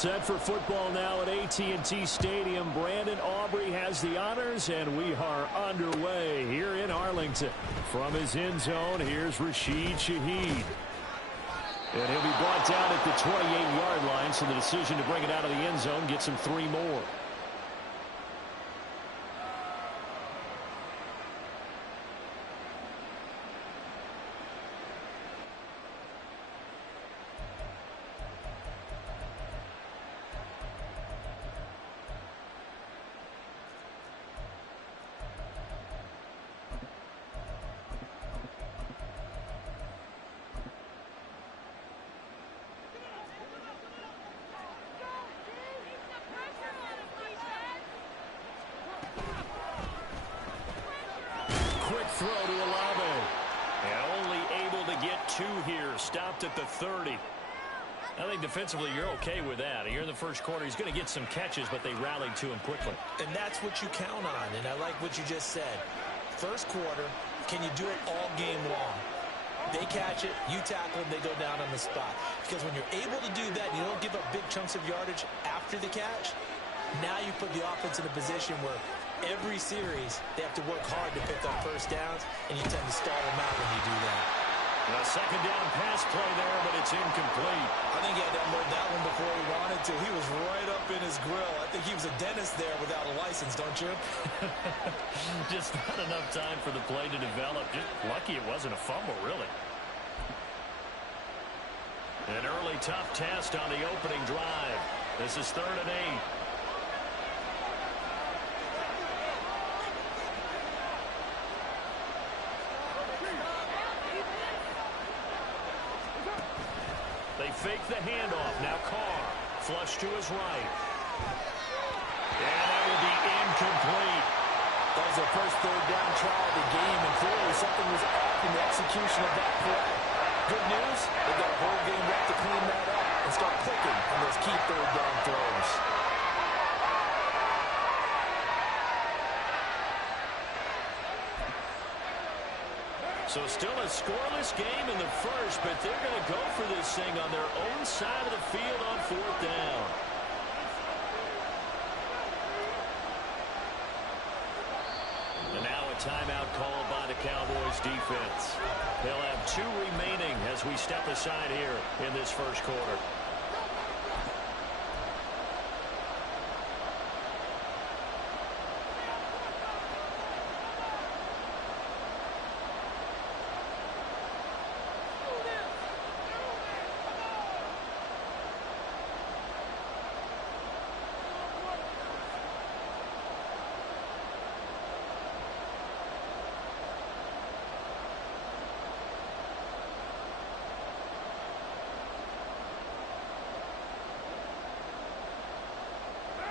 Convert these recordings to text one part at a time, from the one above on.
Set for football now at AT&T Stadium. Brandon Aubrey has the honors, and we are underway here in Arlington. From his end zone, here's Rashid Shaheed. And he'll be brought down at the 28-yard line, so the decision to bring it out of the end zone gets him 3 more. Throw to Olave. And only able to get 2 here. Stopped at the 30. I think defensively you're okay with that. Here in the first quarter, he's going to get some catches, but they rallied to him quickly. And that's what you count on, and I like what you just said. First quarter, can you do it all game long? They catch it, you tackle them, they go down on the spot. Because when you're able to do that, you don't give up big chunks of yardage after the catch, now you put the offense in a position where every series, they have to work hard to pick up first downs, and you tend to stall them out when you do that. A second down pass play there, but it's incomplete. I think he had to unload that one before he wanted to. He was right up in his grill. I think he was a dentist there without a license, don't you? Just not enough time for the play to develop. Just lucky it wasn't a fumble, really. An early tough test on the opening drive. This is 3rd and 8. They fake the handoff. Now Carr. Flush to his right. And that will be incomplete. That was their first 3rd down try of the game, and clearly something was off in the execution of that play. Good news, they've got a whole game left to clean that up and start clicking on those key 3rd down throws. So still a scoreless game in the first, but they're going to go for this thing on their own side of the field on 4th down. And now a timeout called by the Cowboys defense. They'll have 2 remaining as we step aside here in this first quarter.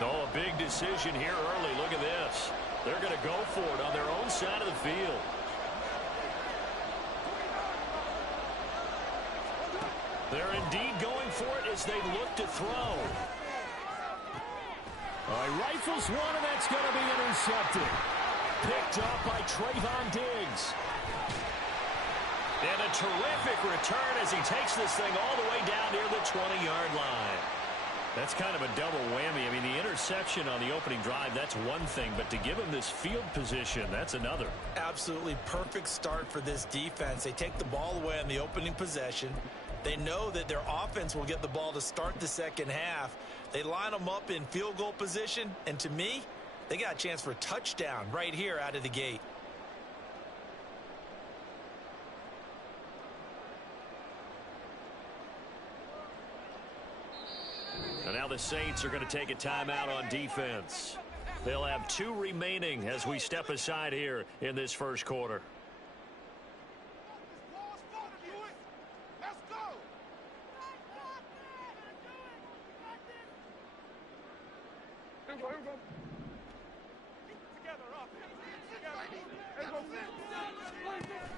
Oh, a big decision here early. Look at this. They're going to go for it on their own side of the field. They're indeed going for it as they look to throw. All right, rifles one, and that's going to be intercepted. Picked up by Trayvon Diggs. And a terrific return as he takes this thing all the way down near the 20-yard line. That's kind of a double whammy. I mean, the interception on the opening drive, that's one thing, but to give him this field position, that's another. Absolutely perfect start for this defense. They take the ball away on the opening possession. They know that their offense will get the ball to start the second half. They line them up in field goal position, and to me, they got a chance for a touchdown right here out of the gate. And now the Saints are going to take a timeout on defense. They'll have 2 remaining as we step aside here in this first quarter.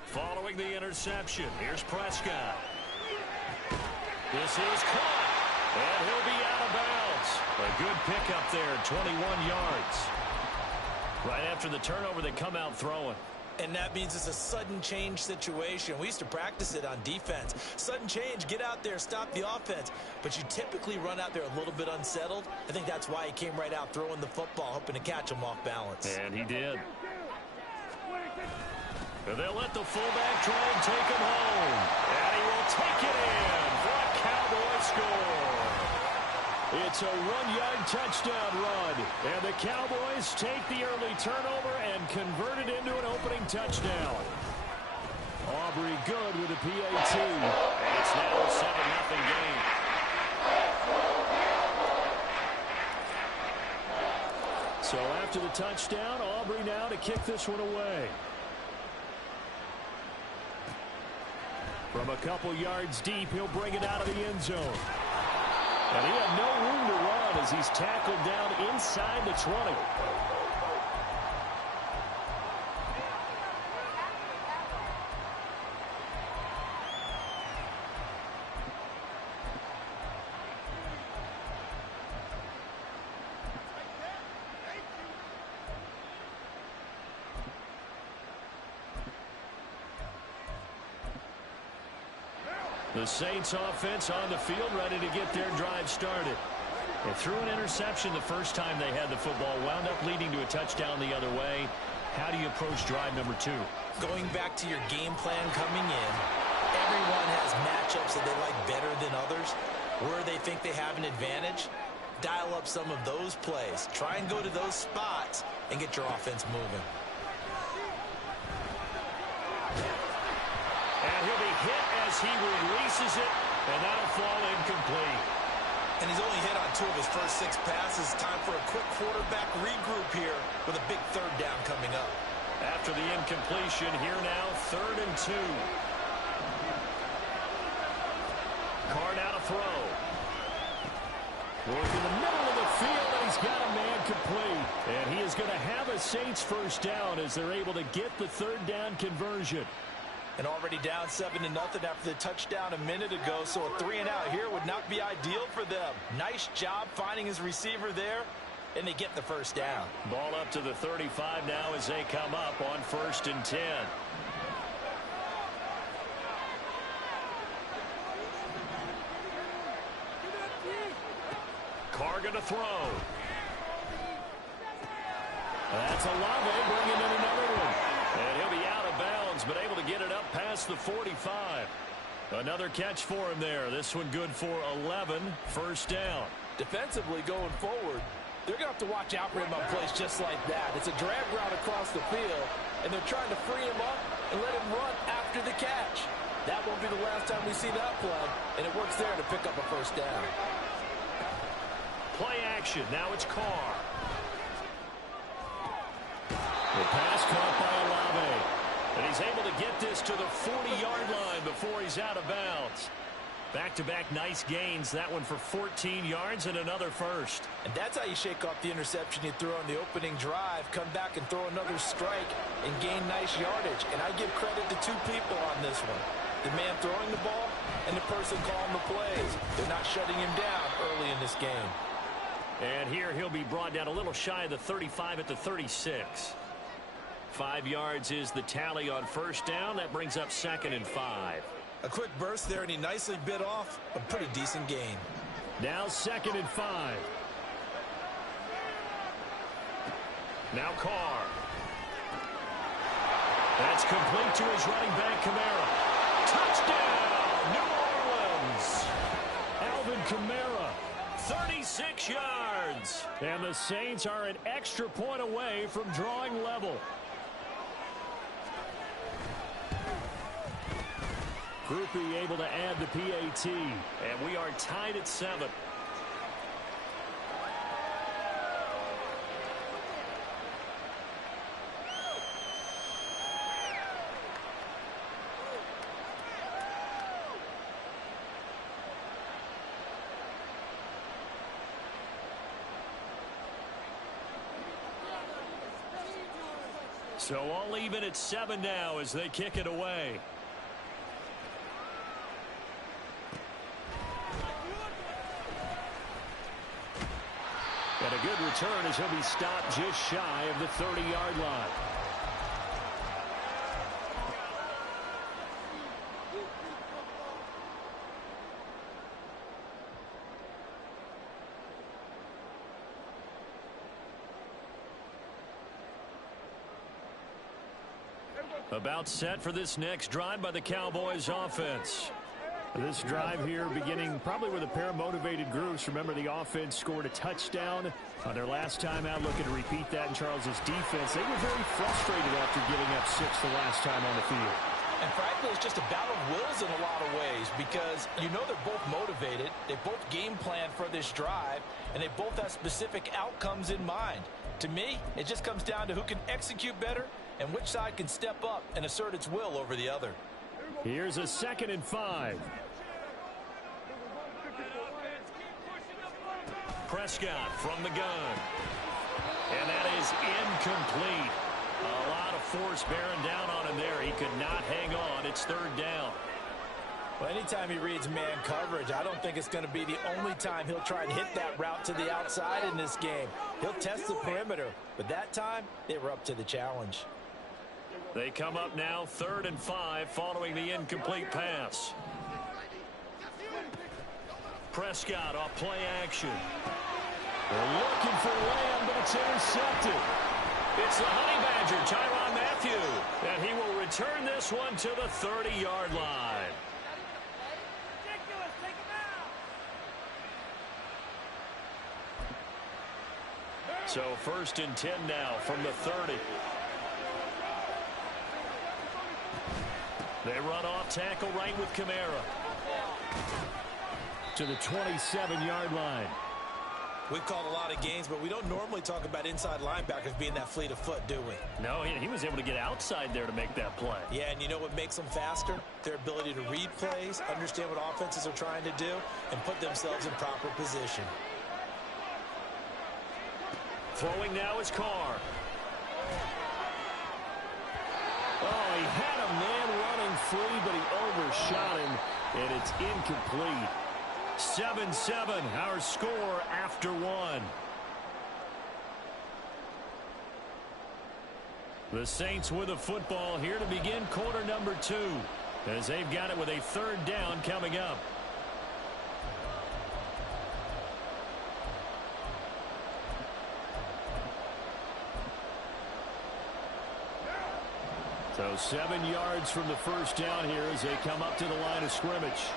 Following the interception, here's Prescott. This is caught. And he'll be out of bounds. A good pickup there, 21 yards. Right after the turnover, they come out throwing. And that means it's a sudden change situation. We used to practice it on defense. Sudden change, get out there, stop the offense. But you typically run out there a little bit unsettled. I think that's why he came right out throwing the football, hoping to catch him off balance. And he did. And they'll let the fullback try and take him home. And he will take it in for a Cowboy score. It's a 1-yard touchdown run. And the Cowboys take the early turnover and convert it into an opening touchdown. Aubrey good with a PAT. And it's now a 7-0 game. So after the touchdown, Aubrey now to kick this one away. From a couple yards deep, he'll bring it out of the end zone. And he had no room to run as he's tackled down inside the 20. The Saints offense on the field, ready to get their drive started. They threw an interception the first time they had the football, wound up leading to a touchdown the other way. How do you approach drive number 2? Going back to your game plan coming in, everyone has matchups that they like better than others. Where they think they have an advantage, dial up some of those plays. Try and go to those spots and get your offense moving. And he'll be hit as he releases it, and that'll fall incomplete. And he's only hit on 2 of his first 6 passes. Time for a quick quarterback regroup here with a big 3rd down coming up. After the incompletion, here now, 3rd and 2. Carr now to throw. Work in the middle of the field, and he's got a man complete. And he is going to have a Saints first down as they're able to get the 3rd down conversion. And already down 7-0 after the touchdown a minute ago, so a 3 and out here would not be ideal for them. Nice job finding his receiver there, and they get the first down. Ball up to the 35 now as they come up on 1st and 10. Carr going to throw. That's Olave bringing in another one. And he'll be out of bounds, but able to get it up past the 45. Another catch for him there. This one good for 11. 1st down. Defensively going forward, they're going to have to watch out for him on plays just like that. It's a drag route across the field, and they're trying to free him up and let him run after the catch. That won't be the last time we see that play, and it works there to pick up a 1st down. Play action. Now it's Carr. The pass caught by Olave. And he's able to get this to the 40-yard line before he's out of bounds. Back-to-back nice gains. That one for 14 yards and another first. And that's how you shake off the interception you threw on the opening drive. Come back and throw another strike and gain nice yardage. And I give credit to 2 people on this one. The man throwing the ball and the person calling the plays. They're not shutting him down early in this game. And here he'll be brought down a little shy of the 35 at the 36. 5 yards is the tally on 1st down. That brings up 2nd and 5. A quick burst there, and he nicely bit off a pretty decent gain. Now 2nd and 5. Now Carr. That's complete to his running back, Kamara. Touchdown, New Orleans. Alvin Kamara, 36 yards. And the Saints are an extra point away from drawing level. Groupie able to add the PAT. And we are tied at 7. So all even at 7 now as they kick it away. And a good return as he'll be stopped just shy of the 30-yard line. About set for this next drive by the Cowboys offense. This drive here beginning probably with a pair of motivated groups. Remember, the offense scored a touchdown on their last time out, looking to repeat that in Charles's defense. They were very frustrated after giving up 6 the last time on the field. And frankly, it's just a battle of wills in a lot of ways because you know they're both motivated. They both game plan for this drive, and they both have specific outcomes in mind. To me, it just comes down to who can execute better and which side can step up and assert its will over the other. Here's a 2nd and 5. Prescott from the gun. And that is incomplete. A lot of force bearing down on him there. He could not hang on. It's 3rd down. Well, anytime he reads man coverage, I don't think it's going to be the only time he'll try and hit that route to the outside in this game. He'll test the perimeter, but that time they were up to the challenge. They come up now 3rd and 5 following the incomplete pass. Prescott off play action. They're looking for Lamb, but it's intercepted. It's the Honey Badger, Tyrann Mathieu, and he will return this one to the 30-yard line. So 1st and 10 now from the 30. They run off tackle right with Kamara. To the 27-yard line. We've called a lot of games, but we don't normally talk about inside linebackers being that fleet of foot, do we? No, he was able to get outside there to make that play. Yeah, and you know what makes them faster? Their ability to read plays, understand what offenses are trying to do, and put themselves in proper position. Throwing now is Carr. Oh, he had a man running free, but he overshot him, and it's incomplete. 7-7, our score after 1. The Saints with a football here to begin quarter number 2, as they've got it with a 3rd down coming up. So 7 yards from the 1st down here as they come up to the line of scrimmage.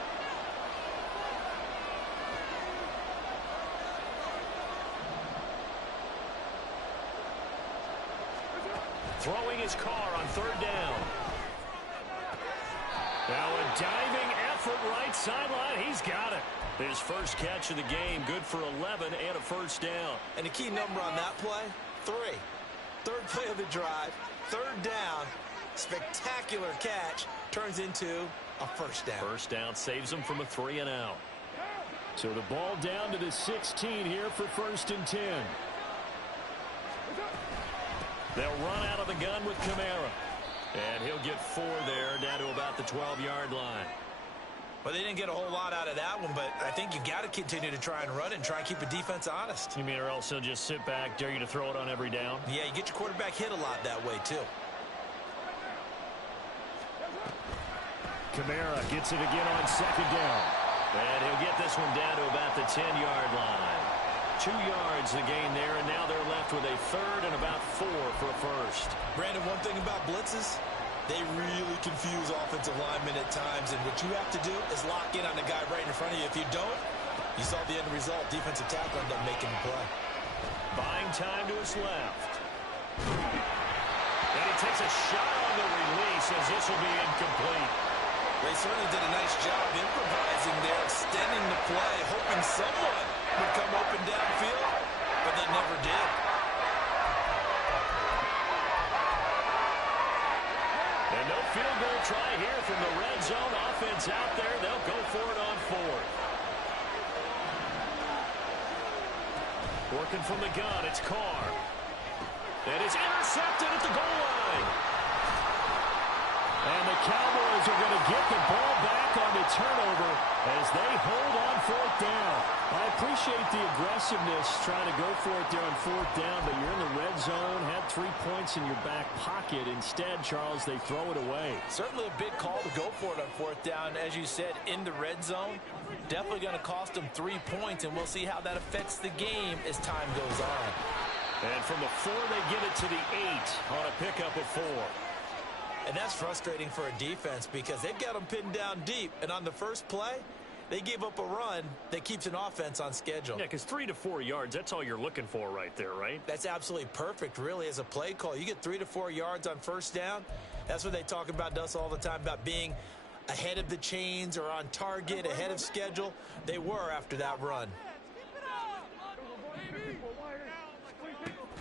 Throwing his Carr on 3rd down. Now a diving effort right sideline. He's got it. His first catch of the game, good for 11 and a 1st down. And the key number on that play, 3. 3rd play of the drive, 3rd down. Spectacular catch turns into a 1st down. 1st down saves them from a 3 and out. So the ball down to the 16 here for 1st and 10. They'll run out of the gun with Kamara. And he'll get 4 there, down to about the 12-yard line. Well, they didn't get a whole lot out of that one, but I think you got to continue to try and run it and try and keep the defense honest. You mean or else he'll just sit back, dare you to throw it on every down? Yeah, you get your quarterback hit a lot that way, too. Kamara gets it again on 2nd down. And he'll get this one down to about the 10-yard line. 2 yards the gain there, and now they're left with a 3rd and about 4 for a 1st. Brandon, one thing about blitzes, they really confuse offensive linemen at times, and what you have to do is lock in on the guy right in front of you. If you don't, you saw the end result. Defensive tackle ended up making the play. Buying time to his left. And he takes a shot on the release as this will be incomplete. They certainly did a nice job improvising there, extending the play, hoping someone would come open downfield, but they never did. And no field goal try here from the red zone. Offense out there. They'll go for it on 4th. Working from the gun, it's Carr. And it's intercepted at the goal line. And the Cowboys are going to get the ball back on the turnover as they hold on 4th down. I appreciate the aggressiveness trying to go for it there on 4th down, but you're in the red zone, had 3 points in your back pocket. Instead, Charles, they throw it away. Certainly a big call to go for it on 4th down. As you said, in the red zone, definitely going to cost them 3 points, and we'll see how that affects the game as time goes on. And from the 4, they give it to the 8 on a pickup of 4. And that's frustrating for a defense because they've got them pinned down deep. And on the first play, they gave up a run that keeps an offense on schedule. Yeah, because 3 to 4 yards, that's all you're looking for right there, right? That's absolutely perfect, really, as a play call. You get 3 to 4 yards on first down. That's what they talk about us all the time, about being ahead of the chains or on target, ahead of schedule. They were after that run.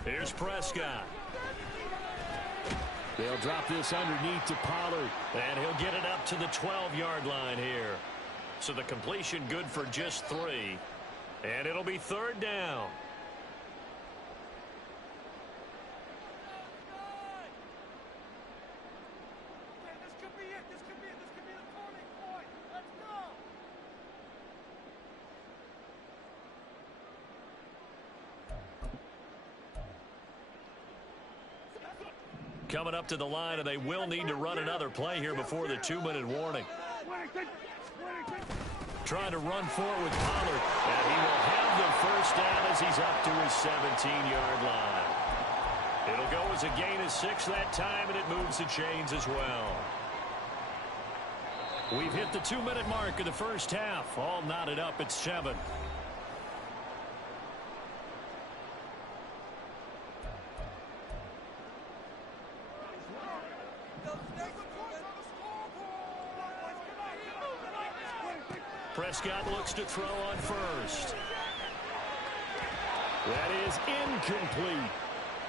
Here's Prescott. They'll drop this underneath to Pollard, and he'll get it up to the 12-yard line here. So the completion good for just 3, and it'll be 3rd down. Coming up to the line, and they will need to run another play here before the 2-minute warning. Trying to run forward with Pollard, and he will have the first down as he's up to his 17-yard line. It'll go as a gain of 6 that time, and it moves the chains as well. We've hit the 2-minute mark of the first half. All knotted up at 7. Prescott looks to throw on first. That is incomplete.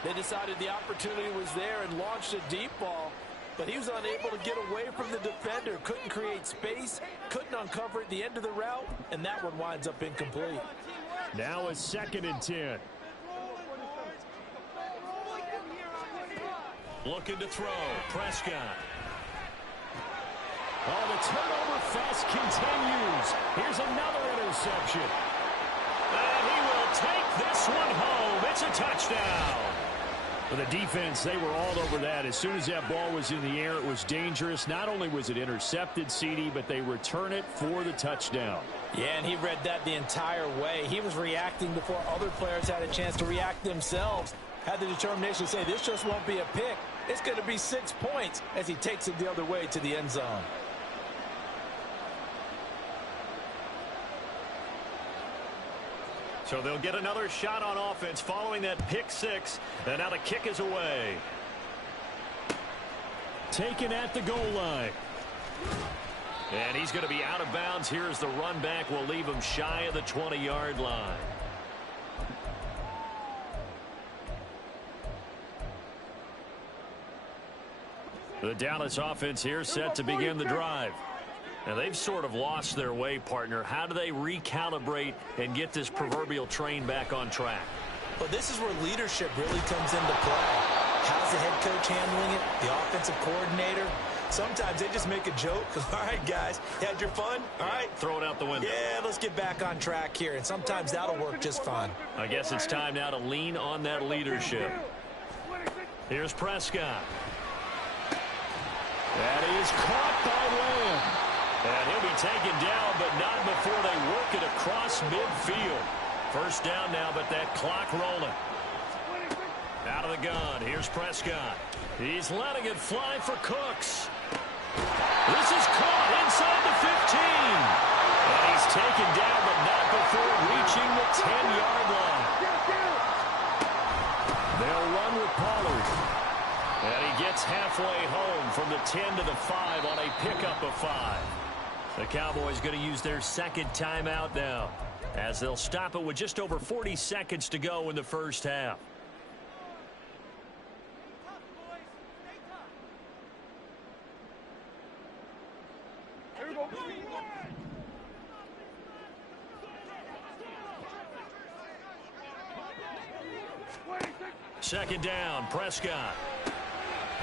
They decided the opportunity was there and launched a deep ball, but he was unable to get away from the defender. Couldn't create space, couldn't uncover at the end of the route, and that one winds up incomplete. Now a 2nd and 10. Looking to throw. Prescott. Oh, the turnover fest continues. Here's another interception. And he will take this one home. It's a touchdown. For the defense, they were all over that. As soon as that ball was in the air, it was dangerous. Not only was it intercepted, CD, but they return it for the touchdown. Yeah, and he read that the entire way. He was reacting before other players had a chance to react themselves. Had the determination to say, this just won't be a pick. It's going to be 6 points as he takes it the other way to the end zone. So they'll get another shot on offense following that pick 6. And now the kick is away. Taken at the goal line. And he's going to be out of bounds. Here's the run back. Will leave him shy of the 20-yard line. The Dallas offense here set to begin the drive. Now, they've sort of lost their way, partner. How do they recalibrate and get this proverbial train back on track? Well, this is where leadership really comes into play. How's the head coach handling it? The offensive coordinator? Sometimes they just make a joke. All right, guys, had your fun? All right. Throw it out the window. Yeah, let's get back on track here. And sometimes that'll work just fine. I guess it's time now to lean on that leadership. Here's Prescott. That is caught by Lamb. And he'll be taken down, but not before they work it across midfield. First down now, but that clock rolling. Out of the gun, here's Prescott. He's letting it fly for Cooks. This is caught inside the 15. And he's taken down, but not before reaching the 10-yard line. They'll run with Pollard. And he gets halfway home from the 10 to the 5 on a pickup of 5. The Cowboys going to use their 2nd timeout now, as they'll stop it with just over 40 seconds to go in the first half. Second down, Prescott.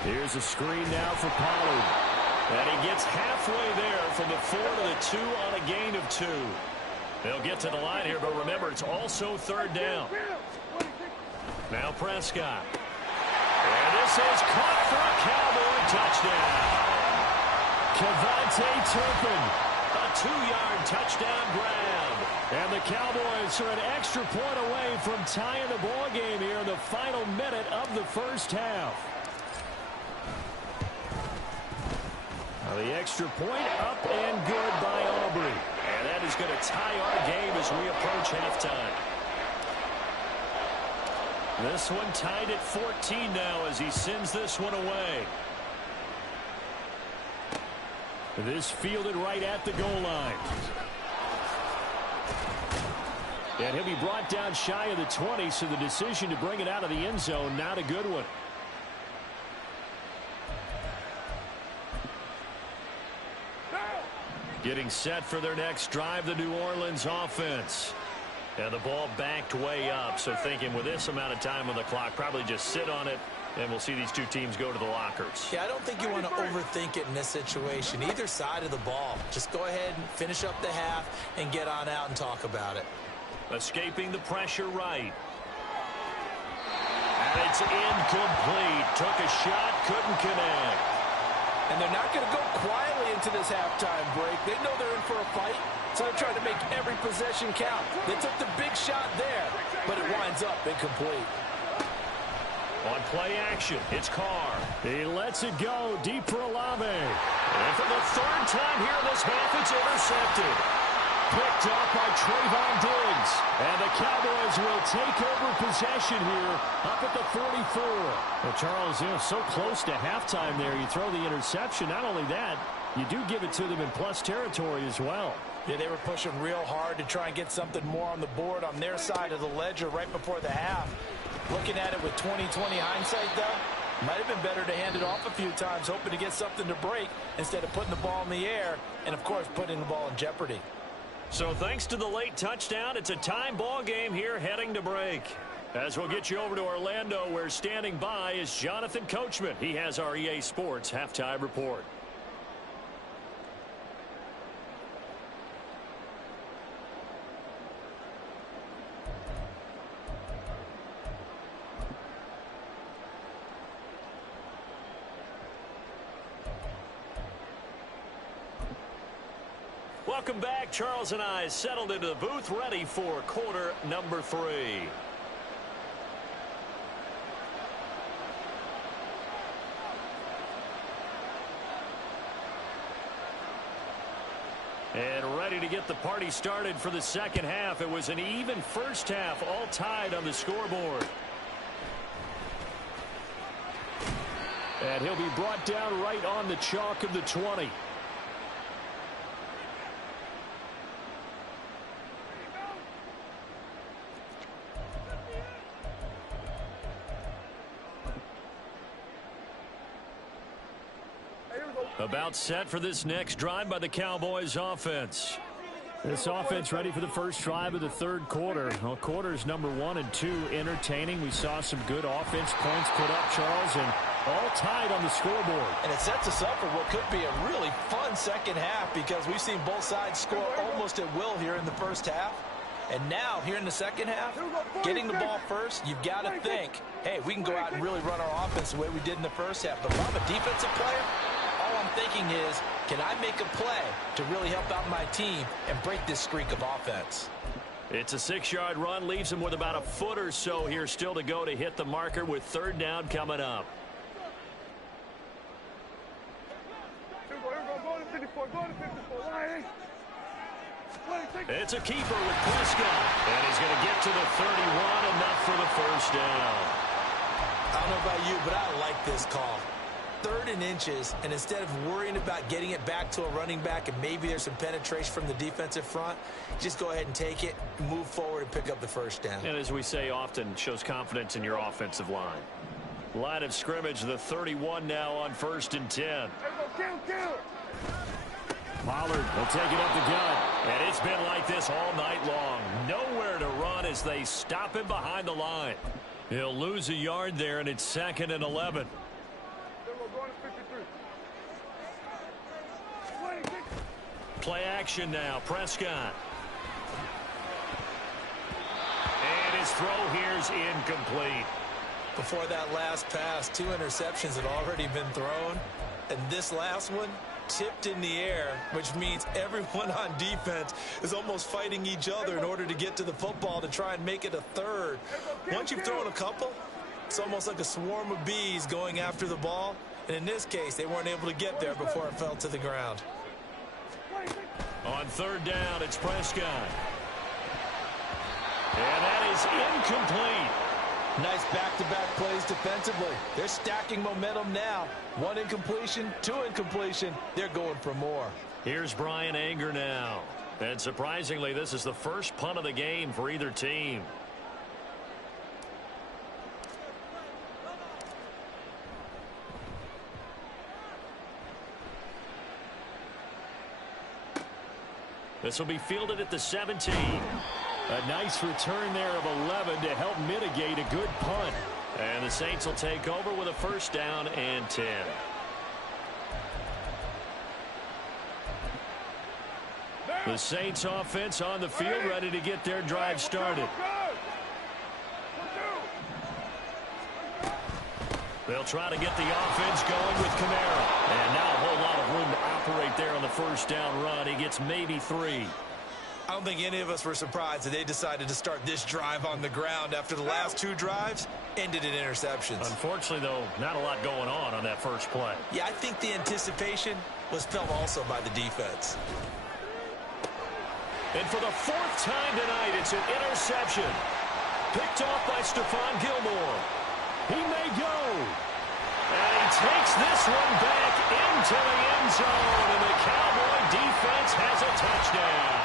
Here's a screen now for Pollard. And he gets halfway there from the 4 to the 2 on a gain of 2. They'll get to the line here, but remember, it's also 3rd down. Now Prescott. And this is caught for a Cowboy touchdown. Kevontae Turpin, a 2-yard touchdown grab. And the Cowboys are an extra point away from tying the ball game here in the final minute of the first half. The extra point up and good by Aubrey. And that is going to tie our game as we approach halftime. This one tied at 14 now as he sends this one away. This fielded right at the goal line. And he'll be brought down shy of the 20, so the decision to bring it out of the end zone, not a good one. Getting set for their next drive, the New Orleans offense. And the ball backed way up, so thinking with this amount of time on the clock, probably just sit on it, and we'll see these two teams go to the lockers. Yeah, I don't think you want to overthink it in this situation. Either side of the ball. Just go ahead and finish up the half and get on out and talk about it. Escaping the pressure right. And it's incomplete. Took a shot, couldn't connect. And they're not going to go quietly into this halftime break. They know they're in for a fight, so they're trying to make every possession count. They took the big shot there, but it winds up incomplete. On play action, it's Carr. He lets it go deep for Olave. And for the third time here in this half, it's intercepted. Picked up by Trayvon Diggs. And the Cowboys will take over possession here up at the 44. Well, Charles, so close to halftime there. You throw the interception. Not only that, you do give it to them in plus territory as well. Yeah, they were pushing real hard to try and get something more on the board on their side of the ledger right before the half. Looking at it with 20/20 hindsight, though, might have been better to hand it off a few times, hoping to get something to break instead of putting the ball in the air and, of course, putting the ball in jeopardy. So thanks to the late touchdown, it's a time ball game here heading to break. As we'll get you over to Orlando, where standing by is Jonathan Coachman. He has our EA Sports halftime report. Welcome back. Charles and I settled into the booth, ready for quarter number 3. And ready to get the party started for the second half. It was an even first half, all tied on the scoreboard. And he'll be brought down right on the chalk of the 20. About set for this next drive by the Cowboys offense. This offense ready for the first drive of the third quarter. Well, quarters number 1 and 2 entertaining. We saw some good offense points put up, Charles, and all tied on the scoreboard. And it sets us up for what could be a really fun second half because we've seen both sides score almost at will here in the first half. And now, here in the second half, getting the ball first, you've got to think, hey, we can go out and really run our offense the way we did in the first half. But if I'm a defensive player, all I'm thinking is, can I make a play to really help out my team and break this streak of offense? It's a 6-yard run, leaves him with about a foot or so here still to go to hit the marker with third down coming up. It's a keeper with Prescott, and he's going to get to the 31, enough for the first down. I don't know about you, but I like this call. 3rd and inches, and instead of worrying about getting it back to a running back and maybe there's some penetration from the defensive front, just go ahead and take it, move forward, and pick up the first down. And as we say often, shows confidence in your offensive line. Line of scrimmage, the 31 now on 1st and 10. Pollard will take it up the gut. And it's been like this all night long. Nowhere to run as they stop him behind the line. He'll lose a yard there, and it's 2nd and 11. Play action now. Prescott. And his throw here's incomplete. Before that last pass, 2 interceptions had already been thrown. And this last one tipped in the air, which means everyone on defense is almost fighting each other in order to get to the football to try and make it a third. Once you've thrown a couple, it's almost like a swarm of bees going after the ball. And in this case, they weren't able to get there before it fell to the ground. On third down, it's Prescott. And that is incomplete. Nice back-to-back plays defensively. They're stacking momentum now. 1 incompletion, 2 incompletion. They're going for more. Here's Brian Anger now. And surprisingly, this is the first punt of the game for either team. This will be fielded at the 17. A nice return there of 11 to help mitigate a good punt. And the Saints will take over with a first down and 10. The Saints offense on the field, ready to get their drive started. They'll try to get the offense going with Kamara. And now a whole lot of room to operate there on the first down run. He gets maybe 3. I don't think any of us were surprised that they decided to start this drive on the ground after the last 2 drives ended in interceptions. Unfortunately, though, not a lot going on that first play. Yeah, I think the anticipation was felt also by the defense. And for the 4th time tonight, it's an interception. Picked off by Stephon Gilmore. He may go. And he takes this one back into the end zone. And the Cowboy defense has a touchdown.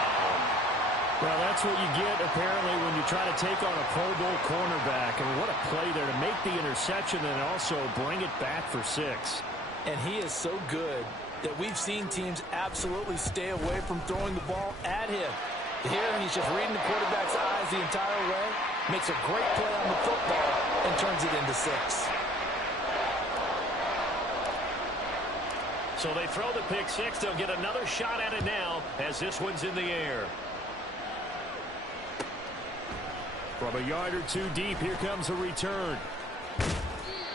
Well, that's what you get, apparently, when you try to take on a Pro Bowl cornerback. And what a play there to make the interception and also bring it back for 6. And he is so good that we've seen teams absolutely stay away from throwing the ball at him. Here, he's just reading the quarterback's eyes the entire way, makes a great play on the football, and turns it into 6. So they throw the pick 6. They'll get another shot at it now as this one's in the air. From a yard or 2 deep, here comes a return.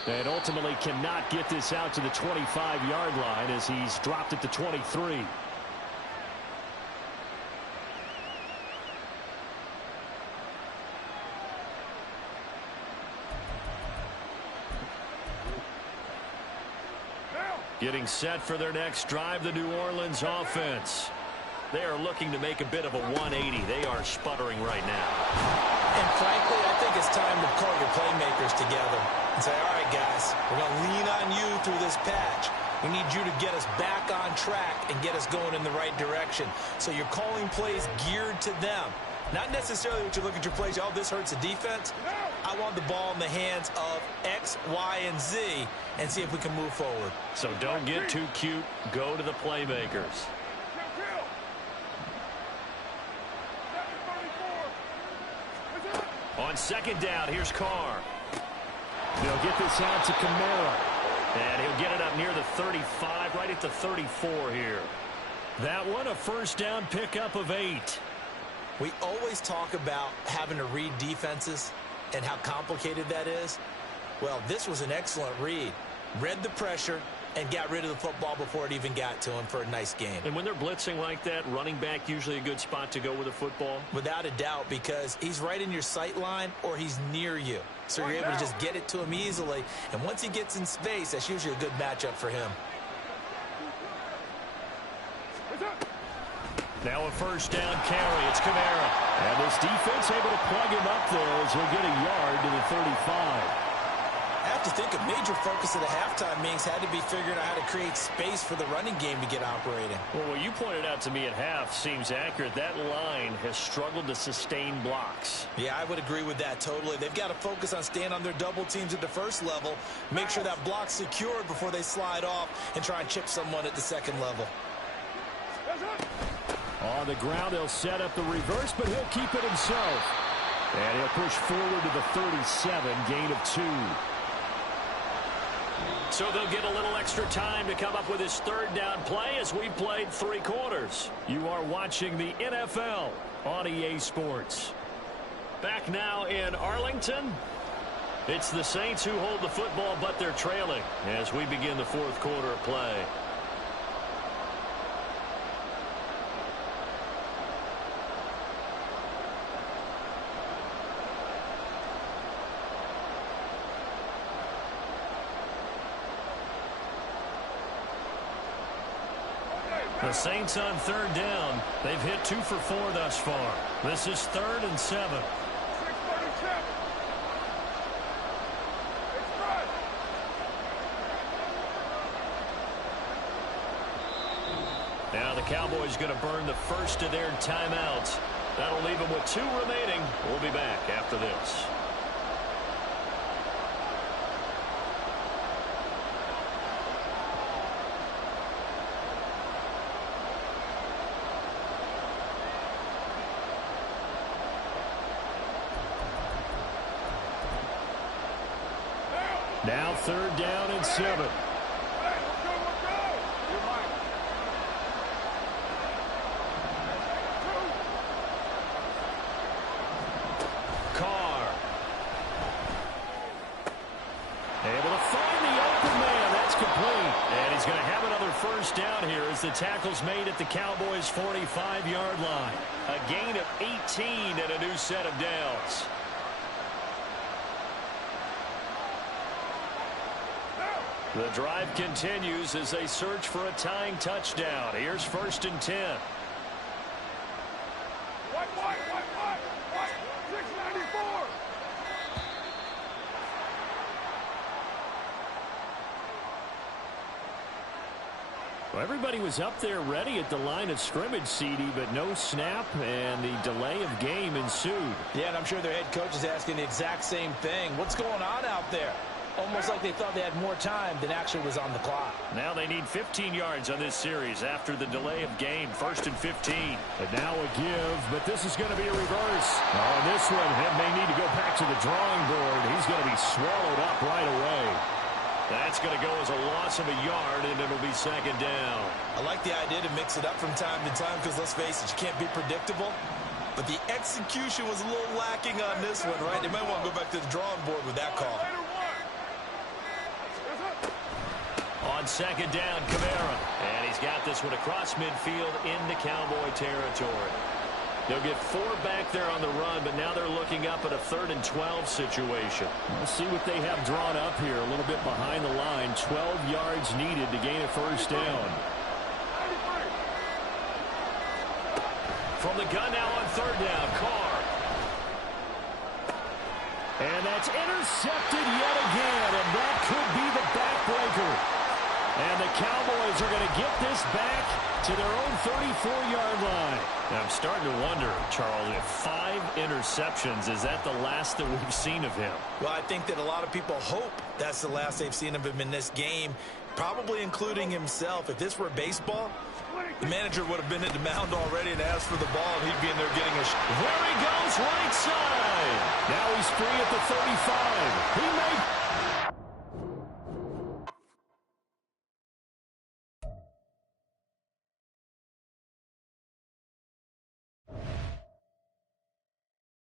And ultimately cannot get this out to the 25-yard line as he's dropped it to 23. Getting set for their next drive, the New Orleans offense. They are looking to make a bit of a 180. They are sputtering right now. And frankly, I think it's time to call your playmakers together and say, all right, guys, we're going to lean on you through this patch. We need you to get us back on track and get us going in the right direction. So you're calling plays geared to them. Not necessarily what you look at your plays, oh, this hurts the defense. I want the ball in the hands of X, Y, and Z and see if we can move forward. So don't get too cute. Go to the playmakers. On second down, here's Carr. They'll get this out to Kamara. And he'll get it up near the 35, right at the 34 here. That one, a first down pickup of 8. We always talk about having to read defenses and how complicated that is. Well, this was an excellent read. Read the pressure and got rid of the football before it even got to him for a nice game. And when they're blitzing like that, running back usually a good spot to go with the football? Without a doubt, because he's right in your sight line or he's near you. So you're able to just get it to him easily. And once he gets in space, that's usually a good matchup for him. Now a first down carry. It's Kamara. And this defense able to plug him up there as he'll get a yard to the 35. I have to think a major focus of the halftime meetings had to be figuring out how to create space for the running game to get operating. Well, what you pointed out to me at half seems accurate. That line has struggled to sustain blocks. Yeah, I would agree with that totally. They've got to focus on staying on their double teams at the first level, make sure that block's secured before they slide off and try and chip someone at the second level. On the ground, he'll set up the reverse, but he'll keep it himself. And he'll push forward to the 37, gain of 2. So they'll get a little extra time to come up with his third down play as we played 3 quarters. You are watching the NFL on EA Sports. Back now in Arlington. It's the Saints who hold the football, but they're trailing as we begin the 4th quarter of play. The Saints on third down. They've hit 2 for 4 thus far. This is 3rd and 7. Now the Cowboys going to burn the first of their timeouts. That'll leave them with 2 remaining. We'll be back after this. Now 3rd down and 7. Carr. Able to find the open man. That's complete. And he's going to have another first down here as the tackle's made at the Cowboys' 45-yard line. A gain of 18 and a new set of downs. The drive continues as they search for a tying touchdown. Here's 1st and 10. Well, everybody was up there ready at the line of scrimmage, CD, but no snap, and the delay of game ensued. Yeah, and I'm sure their head coach is asking the exact same thing. What's going on out there? Almost like they thought they had more time than actually was on the clock. Now they need 15 yards on this series after the delay of game. 1st and 15. And now a give, but this is going to be a reverse. Oh, and this one may need to go back to the drawing board. He's going to be swallowed up right away. That's going to go as a loss of a yard, and it'll be 2nd down. I like the idea to mix it up from time to time because, let's face it, you can't be predictable. But the execution was a little lacking on this one, right? They might want to go back to the drawing board with that call. On 2nd down, Kamara. And he's got this one across midfield into Cowboy territory. They'll get 4 back there on the run, but now they're looking up at a 3rd and 12 situation. Let's see what they have drawn up here. A little bit behind the line. 12 yards needed to gain a first down. From the gun now on 3rd down, Carr. And that's intercepted yet again, and that could be the backbreaker. And the Cowboys are going to get this back to their own 34-yard line. Now I'm starting to wonder, Charles, if 5 interceptions, is that the last that we've seen of him? Well, I think that a lot of people hope that's the last they've seen of him in this game, probably including himself. If this were baseball, the manager would have been at the mound already and asked for the ball, and he'd be in there getting a shot. There he goes, right side. Now he's free at the 35. He may...